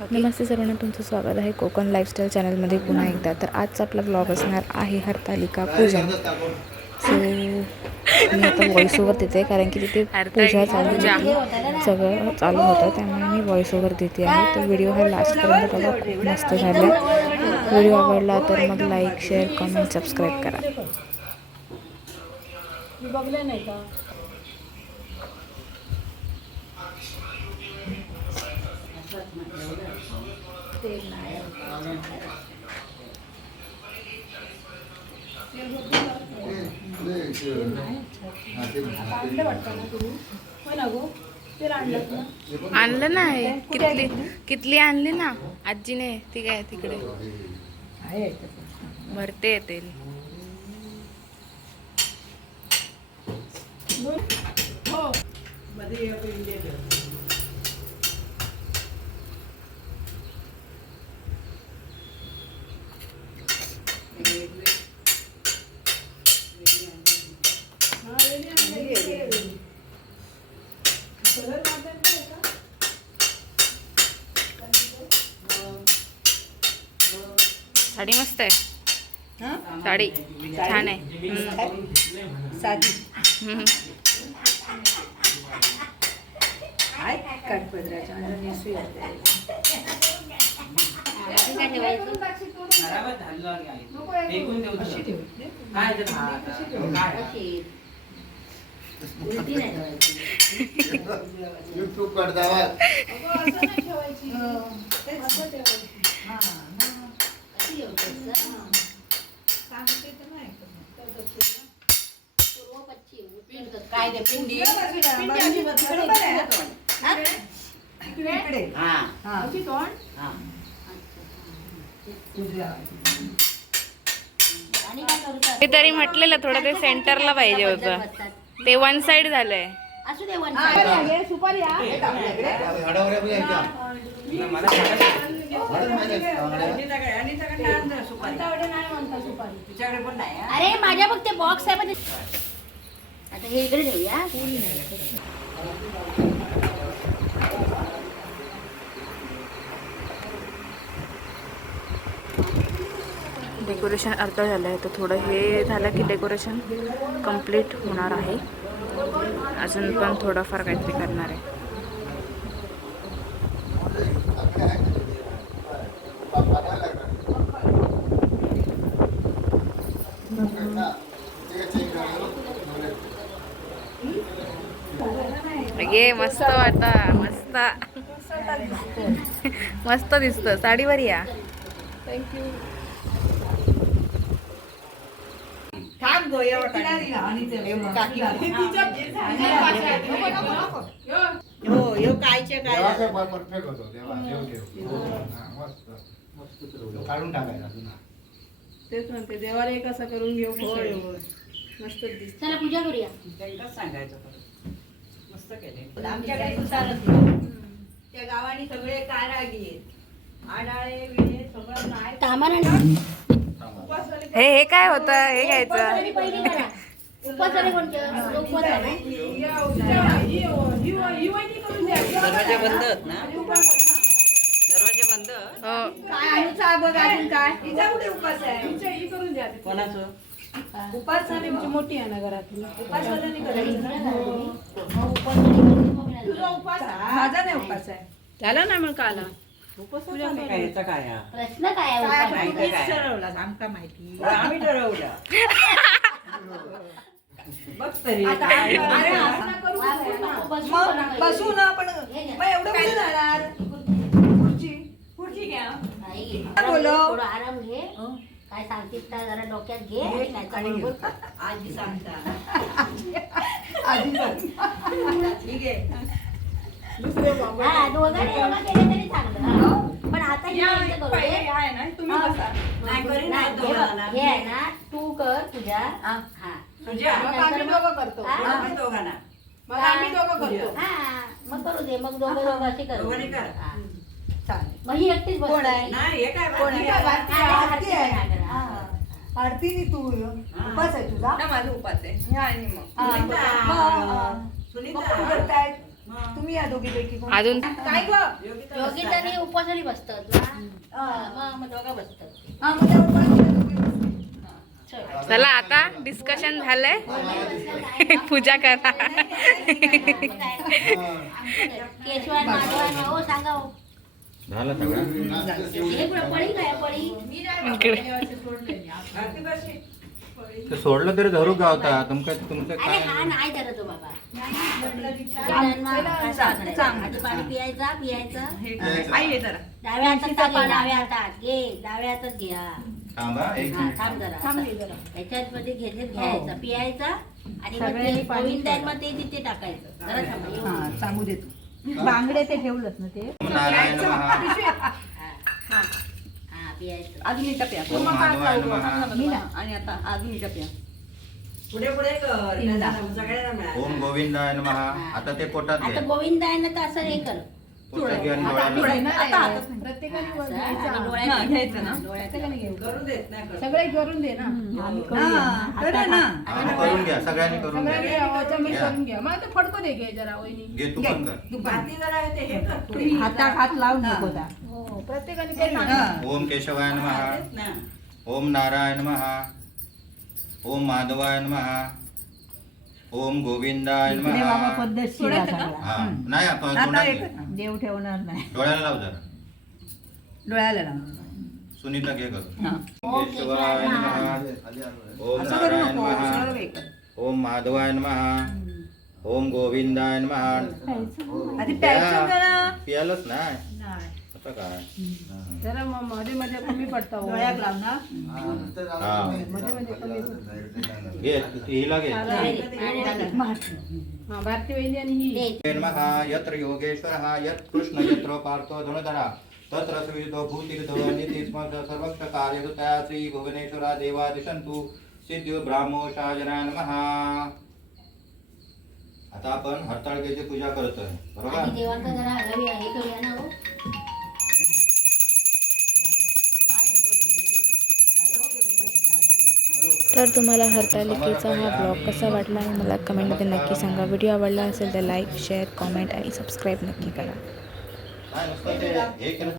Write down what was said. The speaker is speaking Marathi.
नमस्ते सर्वांना, तुमचं स्वागत आहे कोकण लाईफस्टाईल चॅनलमध्ये पुन्हा एकदा. तर आजचा आपला ब्लॉग असणार आहे हरतालिका पूजन. सो मी आता व्हॉइस ओव्हर देते कारण की तिथे पूजा चालू होती, सगळं चालू होतं, त्यामुळे मी व्हॉइस ओव्हर देते आहे. तर व्हिडिओ हा लास्टपर्यंत बघा, खूप मस्त झाला. व्हिडिओ आवडला तर मग लाईक, शेअर, कमेंट, सबस्क्राईब करा. बघलं नाही का? आणलं नाही, कितली आणली ना आजीने, ती काय तिकडे भरते येते. साडी मस्त आहे, साडी छान आहे, साधी काय ते पिंडी ते तरी म्हटलेलं थोडं ते सेंटरला पाहिजे होतं, ते वन साइड झालंय. असू दे वन सुपारी अरे माझ्या बघ ते बॉक्स आहे, आता हे इकडे ठेवूया. डेकोरेशन अर्ध झालं आहे, तर थोडं हे झालं की डेकोरेशन कंप्लीट होणार आहे. अजून पण थोडंफार काहीतरी करणार आहे. ये मस्त वाटा, मस्त मस्त दिसतं, साडीवर या. थँक्यू. तेच म्हणते, देवाला एक असं करून घेऊ. मस्त दिसत. चला पूजा करूया. मस्त केले. आमच्याकडे त्या गावाने सगळे कारागीर आडाळे विळे सगळं नाही. कामाला हे काय होतं, हे घ्यायचं. पहिली करा. उपवासाला कोणतं उपवास आहे? दरवाजे बंद आहेत ना, दरवाजे बंद. काय आणूचा बघ, अजून काय हिचा कुठे उपास आहे? ही करून द्या. कोणाचं उपास झाली आमची मोठी आहे ना घरातली. उपास वाल्याने करायचं. तुझा उपास माझा नाही उपास आहे. झाला ना मग काला काय याचं काय आहे? प्रश्न काय आहे? काय उपवास? तुम्हीच ठरवलं, आमका माहिती. आम्ही ठरवलं. बघ तरी आता अरे असं ना करू मग बसू ना आपण. मग एवढं काय जाणार? खुर्ची घ्या. नाही. बोलो. थोडं आराम घे. काय सांगतेस का जरा डोक्यात घे आणि त्याच्याबरोबर आजी सांगता. आजी सांगता. ठीक आहे. दुसरे बाबा. हा दोघांनी योगा केले तरी चांगलं. पण आता हे नाही करू दे. आहे ना, तुम्ही बसा. नाही करीन नाही, ना हे बघ, दोघांना. हे आहे ना तू कर तुझ्या. हा तुझ्या मग आम्ही दोघं करतो. हा? आम्ही दोघांना. मग आम्ही दोघं करतो. हा मग करू दे, मग दोघं अशी कर. दोघांनी कर. हा. चालेल. मग ही एकटीच बस. कोण आहे? नाही हे काय कोण आहे? बाकी आरती आहे? आरती आहे. आरतीने तू उपास आहे तुझा? माझा उपास आहे आणि मग हा, सुनीता. मग, मग सुनीता. कोण करतायत? तुम्ही या दोघीपैकी कोण? अजून काय गं? योगिताने उपवासाला बसतात मग दोघं बसतात. हा, मग त्यावर पण तुम्ही दोघी बसते. चला आता डिस्कशन झालंय पूजा करा. केशवान माधवान हो सांगा हो. झालं सगळं. हे पुढं पळी काय पळी आरती बसली. ते सोडलं तरी धरू गावता तुमचं अरे काय हा नाही धरत हो बाबा. आधी पाणी पियायचा आई ये जरा. डाव्या हातात घे डाव्या हातात घे डाव्या हातात घ्या. थांबा एक हा, थांब जरा थांब ये जरा. ह्याच्यामध्ये घेतलेत घ्यायचा पियायचा आणि मग ते गोविंद आहे मग ते तिथे टाकायचं जरा थांबा येऊ. हा, सांगू देतो. बांगडे ते ठेवलंच ना ते. ओम नारायण महा हा पियायचं. अजून एक टप्या. ओम माधवाय नमः मी ना आणि आता अजून एक टप्या. पुढे पुढे कर नाही जाणार, सगळ्यांना मिळालं. ओम गोविंदाय नमः. आता ते पोटात आता घे. गोविंद आहे ना तर असं हे कर पोटात घे आणि आता डोळ्याला आता असं आणि डोळ्यात हा, घ्यायचं ना. करू देत नाही करत. सगळे करून दे ना हा, करा ना. हा, करून घ्या सगळ्यांनी करून घ्या. चमच करून घ्या मग आता फडको दे घे जरा वहिनी. घे तू पण कर. आरती जरा ते हे कर पुढे. हातात हात लावून नको दा. हो प्रत्येकाने करून हा. ओम केशवाय नमः. तेच ना. ओम नारायण महा. ओम माधवाय नमः. ओम गोविंदाय इकडे बाबा नमः. पद्धतशीर आहे सगळा. हा नाही आपण आता तोंडात एक घे. देव ठेवणार नाही. डोळ्याला लाव जरा. डोळ्याला लाव. सुनीता घे करून. हा. केशवाय नमः. ओम असं करू नारायण नको. महा. सरळ हे कर. ओम माधवाय नमः. ओम गोविंदाय नमः. आधी प्यायचं जरा. पियालच नाही आता काय जरा मग मध्ये मध्ये कमी पडता हो. डोळ्यात लाव ना. हा मध्ये मध्ये कमी घे हिला घे. हा भारती वहिनी आणि ही नमः. यत्र योगेश्वरः यत् कृष्ण यत्र पार्थो धनुधरा तत्र सुविदो भूतिर्धो नितिस्म सर्वत्र कार्यकृतया श्री भुवनेश्वरा देवा दिशन्तु सिद्धियो ब्राह्मो शाजना नमः. आता आपण हरताळकेची पूजा करतोय बरोबर. आणि देवांचा जरा हलवी हे करूया ना हो. तर तुम्हाला हरतालिकेचा हा ब्लॉग कसा वाटला आहे मला कमेंटमध्ये नक्की सांगा. व्हिडिओ आवडला असेल तर लाईक शेअर कॉमेंट आणि सबस्क्राईब नक्की करा. काय नुसतं ते हे केलं